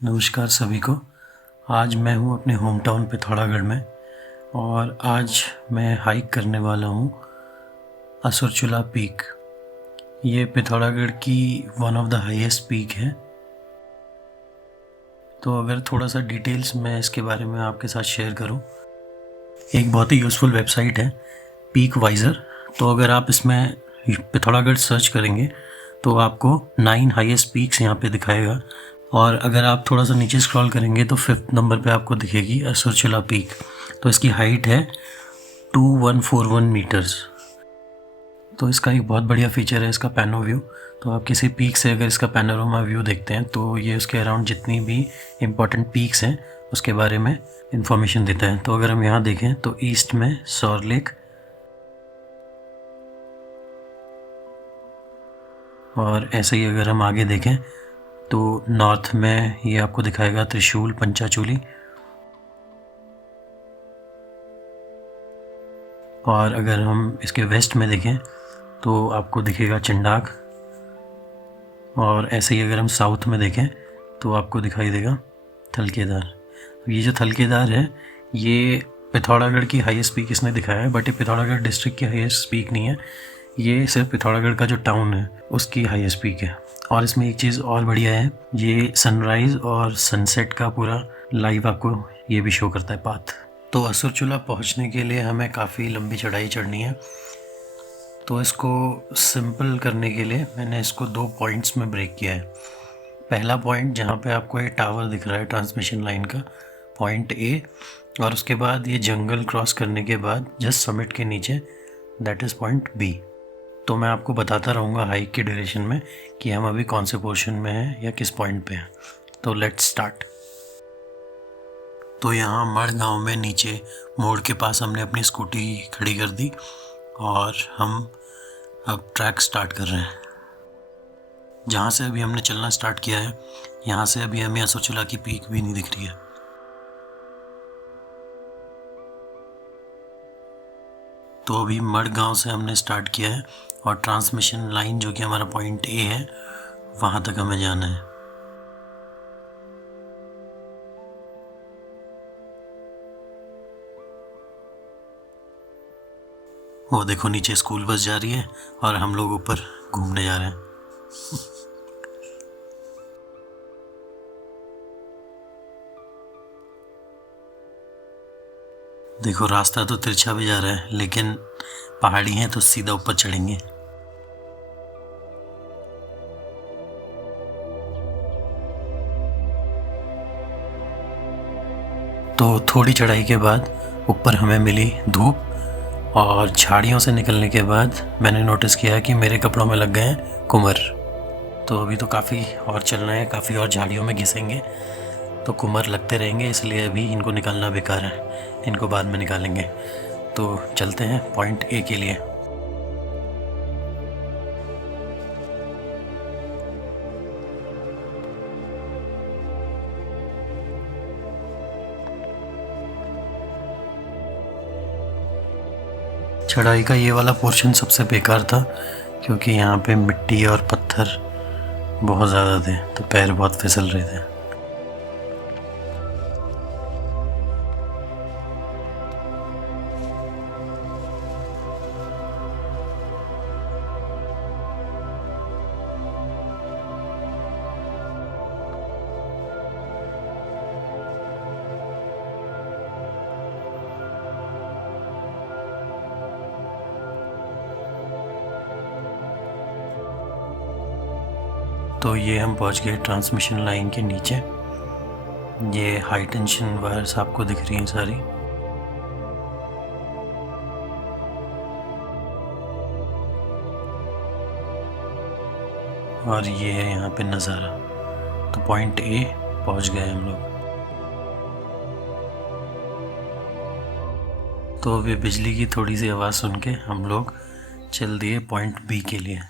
नमस्कार सभी को। आज मैं हूँ अपने होम टाउन पिथौरागढ़ में और आज मैं हाइक करने वाला हूँ असुरचूला पीक। ये पिथौरागढ़ की one of the highest peak है। तो अगर थोड़ा सा डिटेल्स मैं इसके बारे में आपके साथ शेयर करूँ, एक बहुत ही यूज़फुल वेबसाइट है पीक वाइज़र। तो अगर आप इसमें पिथौरागढ़ सर्च करेंगे तो आपको 9 हाईएस्ट पीक्स यहाँ पे दिखाएगा। और अगर आप थोड़ा सा नीचे स्क्रॉल करेंगे तो 5th नंबर पे आपको दिखेगी असुरचूला पीक। तो इसकी हाइट है 2141 मीटर्स। तो इसका एक बहुत बढ़िया फीचर है इसका पैनो व्यू। तो आप किसी पीक से अगर इसका पैनोरामा व्यू देखते हैं तो ये उसके अराउंड जितनी भी इम्पोर्टेंट पीक्स हैं उसके बारे में इंफॉर्मेशन देता है। तो अगर हम यहाँ देखें तो ईस्ट में सौर लेक, और ऐसे ही अगर हम आगे देखें तो नॉर्थ में ये आपको दिखाएगा त्रिशूल पंचाचूली, और अगर हम इसके वेस्ट में देखें तो आपको दिखेगा चिंडाक, और ऐसे ही अगर हम साउथ में देखें तो आपको दिखाई देगा थलकेदार। ये जो थलकेदार है ये पिथौरागढ़ की हाईएस्ट पीक इसने दिखाया है, बट ये पिथौरागढ़ डिस्ट्रिक्ट की हाईएस्ट पीक नहीं है, ये सिर्फ पिथौरागढ़ का जो टाउन है उसकी हाईएस्ट पीक है। और इसमें एक चीज़ और बढ़िया है, ये सनराइज़ और सनसेट का पूरा लाइव आपको ये भी शो करता है पाथ। तो असुरचूला पहुंचने के लिए हमें काफ़ी लंबी चढ़ाई चढ़नी है। तो इसको सिंपल करने के लिए मैंने इसको 2 पॉइंट्स में ब्रेक किया है। पहला पॉइंट जहाँ पे आपको ये टावर दिख रहा है ट्रांसमिशन लाइन का, पॉइंट ए, और उसके बाद ये जंगल क्रॉस करने के बाद जस्ट समिट के नीचे दैट इज़ पॉइंट बी। तो मैं आपको बताता रहूँगा हाइक के ड्यूरेशन में कि हम अभी कौन से पोर्शन में हैं या किस पॉइंट पे हैं। तो लेट्स स्टार्ट। तो यहाँ मड़ गाँव में नीचे मोड़ के पास हमने अपनी स्कूटी खड़ी कर दी और हम अब ट्रैक स्टार्ट कर रहे हैं। जहाँ से अभी हमने चलना स्टार्ट किया है यहाँ से अभी हमें असुरचूला की पीक भी नहीं दिख रही है। तो अभी मड़ गांव से हमने स्टार्ट किया है और ट्रांसमिशन लाइन जो कि हमारा पॉइंट ए है वहाँ तक हमें जाना है। वो देखो नीचे स्कूल बस जा रही है और हम लोग ऊपर घूमने जा रहे हैं। देखो रास्ता तो तिरछा भी जा रहा है लेकिन पहाड़ी है तो सीधा ऊपर चढ़ेंगे। तो थोड़ी चढ़ाई के बाद ऊपर हमें मिली धूप, और झाड़ियों से निकलने के बाद मैंने नोटिस किया कि मेरे कपड़ों में लग गए हैं कुमर। तो अभी तो काफ़ी और चलना है, काफ़ी और झाड़ियों में घिसेंगे तो कुमर लगते रहेंगे, इसलिए अभी इनको निकालना बेकार है, इनको बाद में निकालेंगे। तो चलते हैं पॉइंट ए के लिए। चढ़ाई का ये वाला पोर्शन सबसे बेकार था क्योंकि यहाँ पे मिट्टी और पत्थर बहुत ज़्यादा थे तो पैर बहुत फिसल रहे थे। तो ये हम पहुंच गए ट्रांसमिशन लाइन के नीचे। ये हाई टेंशन वायर्स आपको दिख रही हैं सारी। और ये है यहाँ पे नज़ारा। तो पॉइंट ए पहुंच गए हम लोग। तो अभी बिजली की थोड़ी सी आवाज़ सुन के हम लोग चल दिए पॉइंट बी के लिए।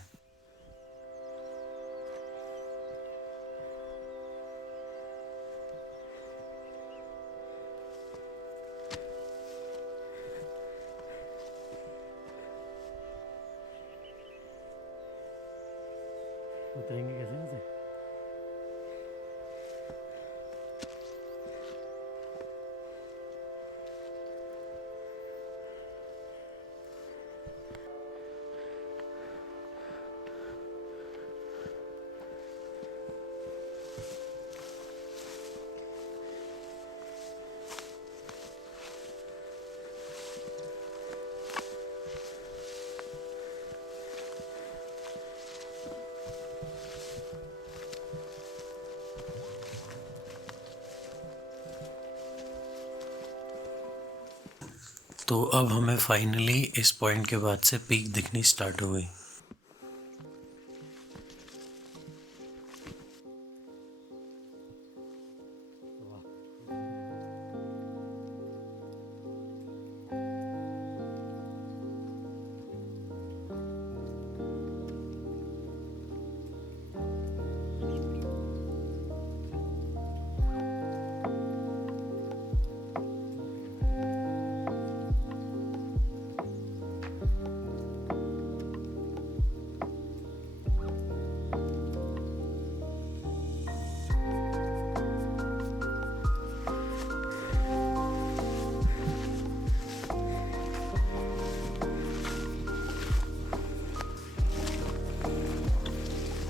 उतरेंगे कैसे यहाँ से? तो अब हमें फाइनली इस पॉइंट के बाद से पीक दिखनी स्टार्ट हो गई।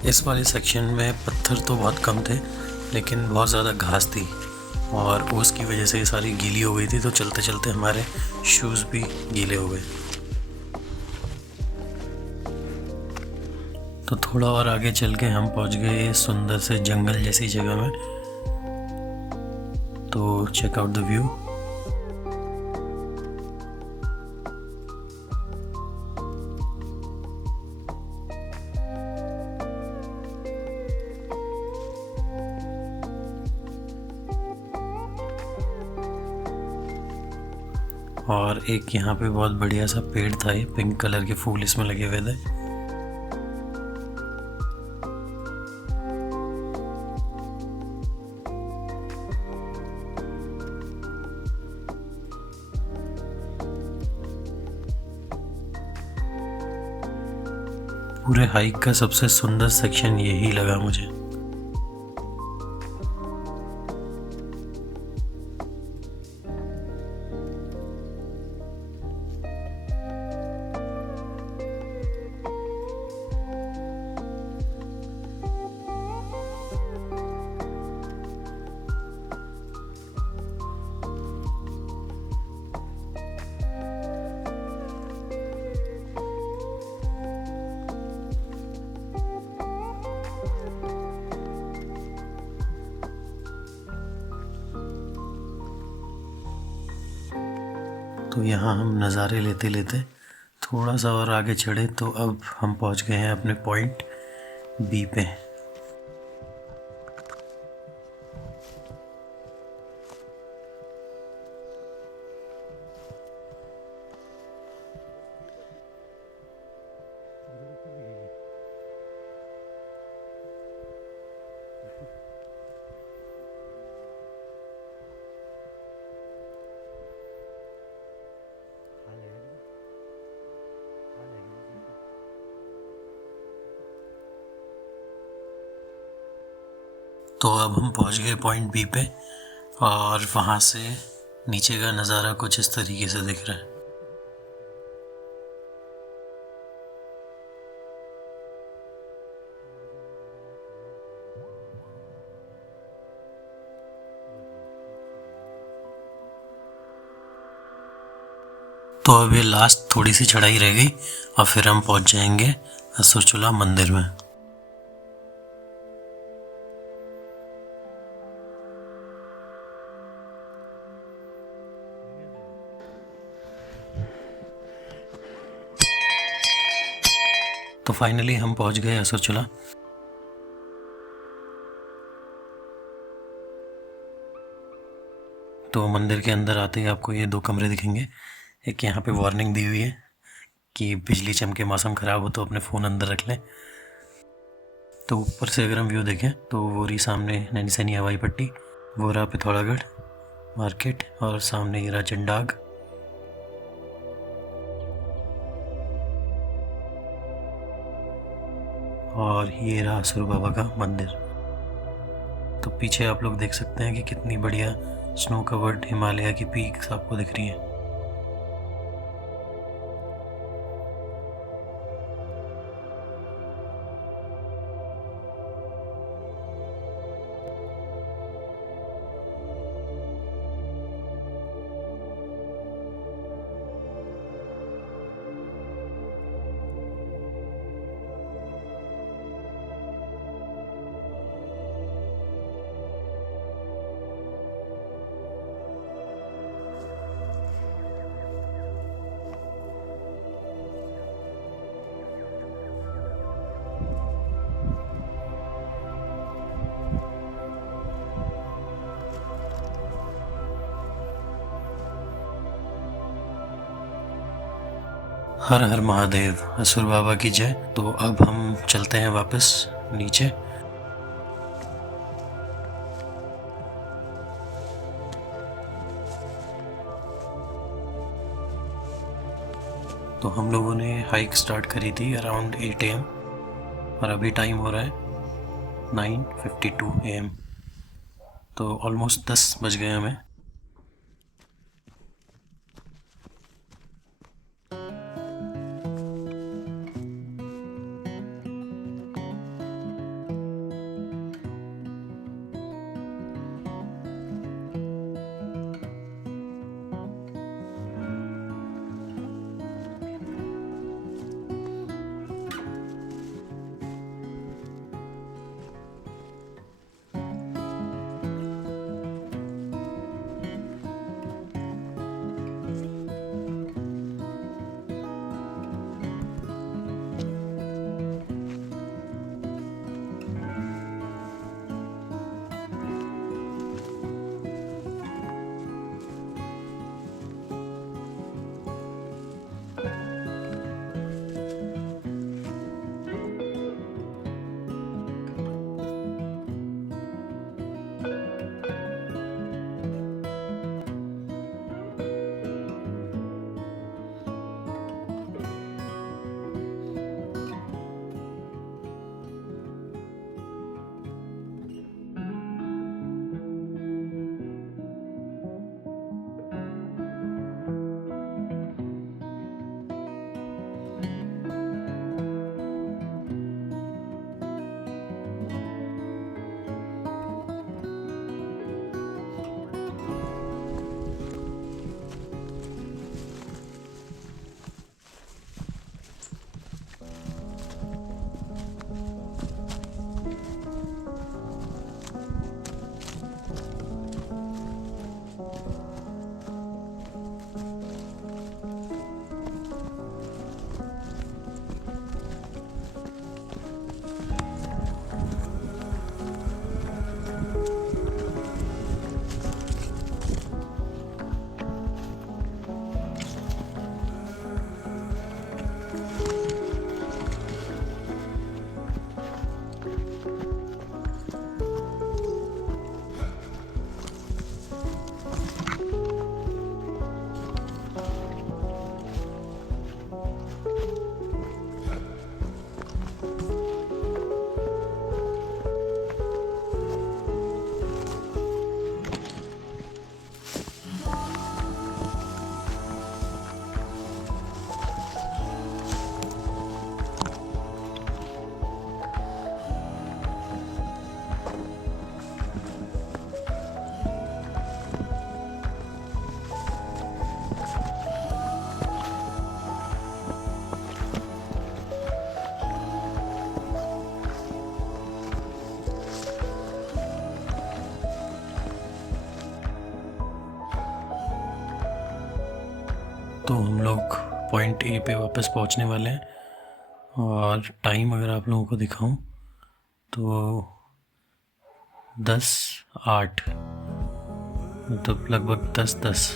इस वाले सेक्शन में पत्थर तो बहुत कम थे, लेकिन बहुत ज़्यादा घास थी और उसकी वजह से ये सारी गीली हो गई थी, तो चलते चलते हमारे शूज़ भी गीले हो गए। तो थोड़ा और आगे चल के हम पहुंच गए सुंदर से जंगल जैसी जगह में। तो चेक आउट द व्यू। और एक यहाँ पे बहुत बढ़िया सा पेड़ था, ये पिंक कलर के फूल इसमें लगे हुए थे। पूरे हाइक का सबसे सुंदर सेक्शन यही लगा मुझे। तो यहाँ हम नज़ारे लेते लेते थोड़ा सा और आगे चढ़े, तो अब हम पहुँच गए हैं अपने पॉइंट बी पे। तो अब हम पहुंच गए पॉइंट बी पे और वहाँ से नीचे का नज़ारा कुछ इस तरीके से दिख रहा है। तो अब ये लास्ट थोड़ी सी चढ़ाई रह गई और फिर हम पहुंच जाएंगे असुरचूला मंदिर में। तो फाइनली हम पहुंच गए असुरचूला। तो मंदिर के अंदर आते ही आपको ये दो कमरे दिखेंगे। एक यहाँ पे वार्निंग दी हुई है कि बिजली चमके, मौसम ख़राब हो तो अपने फ़ोन अंदर रख लें। तो ऊपर से अगर हम व्यू देखें तो वो रही सामने नैनीसैनी हवाई पट्टी, वो रहा पिथौरागढ़ मार्केट और सामने ये रहा चंडाग। और ये रहा असुर बाबा का मंदिर। तो पीछे आप लोग देख सकते हैं कि कितनी बढ़िया स्नो कवर्ड हिमालय की पीक्स आपको दिख रही हैं। हर हर महादेव, असुर बाबा की जय। तो अब हम चलते हैं वापस नीचे। तो हम लोगों ने हाइक स्टार्ट करी थी अराउंड 8 AM और अभी टाइम हो रहा है 9:52 AM। तो ऑलमोस्ट 10 बज गए हमें। तो हम लोग पॉइंट ए पे वापस पहुंचने वाले हैं और टाइम अगर आप लोगों को दिखाऊं तो 10:08, मतलब लगभग 10:10।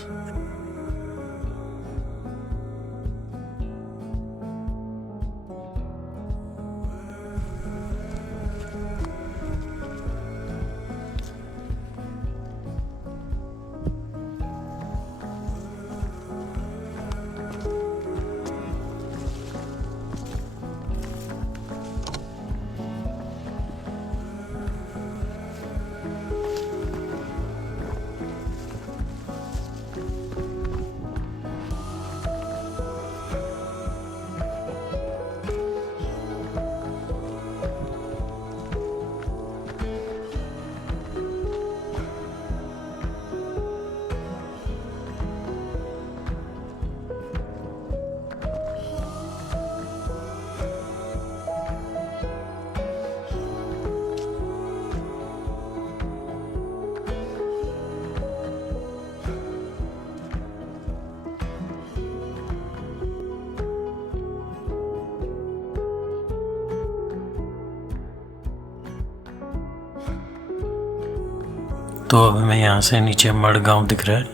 तो अब हमें यहाँ से नीचे मड़गांव दिख रहा है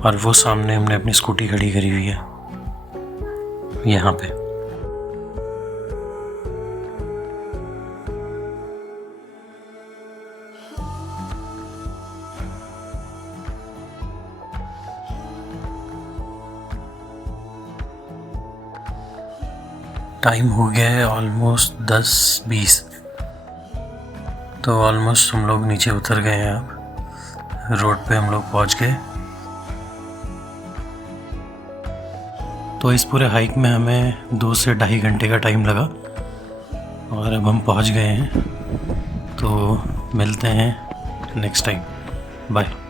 और वो सामने हमने अपनी स्कूटी खड़ी करी हुई है। यहाँ पे। टाइम हो गया है ऑलमोस्ट 10:20। तो ऑलमोस्ट हम लोग नीचे उतर गए हैं। अब रोड पे हम लोग पहुंच गए। तो इस पूरे हाइक में हमें 2 से 2.5 घंटे का टाइम लगा और अब हम पहुंच गए हैं। तो मिलते हैं नेक्स्ट टाइम। बाय।